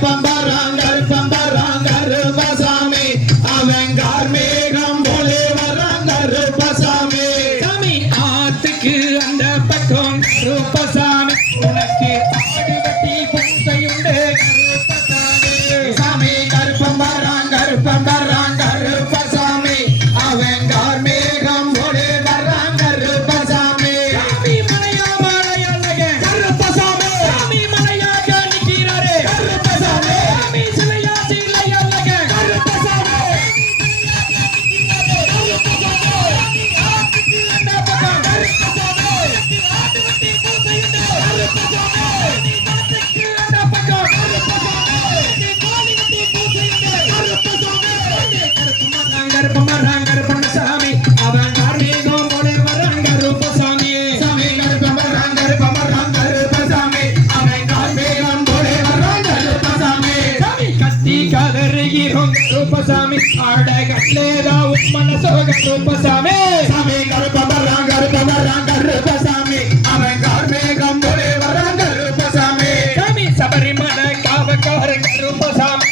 கருப்பம் வராங்க ரூபசாமி அவன் கார்மேகம் போலே வராங்க ரூபசாமி சாமி ஆத்துக்கு அந்த பக்கம் ரூபசாமி உனக்கு ஆடு வெட்டி பூசையுண்டு கருப்பசாமி சாமி கருப்பம் வராங்க ரூபசாமி அவன் கார்மேகம் போலே வராங்க ரூபசாமி சாமி மலையா மலையழக கருப்பசாமி சாமி மலையாக நிற்கிறாரே கருப்பசாமி சாமி சிலையா சிலையழக கருப்பசாமி ஆத்துக்கு அந்த பக்கம் ஆடு வெட்டி பூசையுண்டு சாமி ஆத்துக்கு அந்த பக்கம் கோழி வெட்டி பூசையுண்டு கருப்பமராங்க அவன் கார்மேகம் போலே வராங்க ரூபசாமி சாமி கருப்பம் வராங்க ரூபசாமி அவன் கார்மேகம் போலே வராங்க ரூபசாமி சாமி கத்தி கதறுகிறோம் ரூபசாமி ஆட கட்லேதா மனசோக ரூபசாமி சாமி கருப்பம் வராங்க ரூபசாமி அவன் கார்மேகம் போலே வராங்க ரூபசாமி சாமி சபரிமலை காவக்காரங்க ரூபசாமி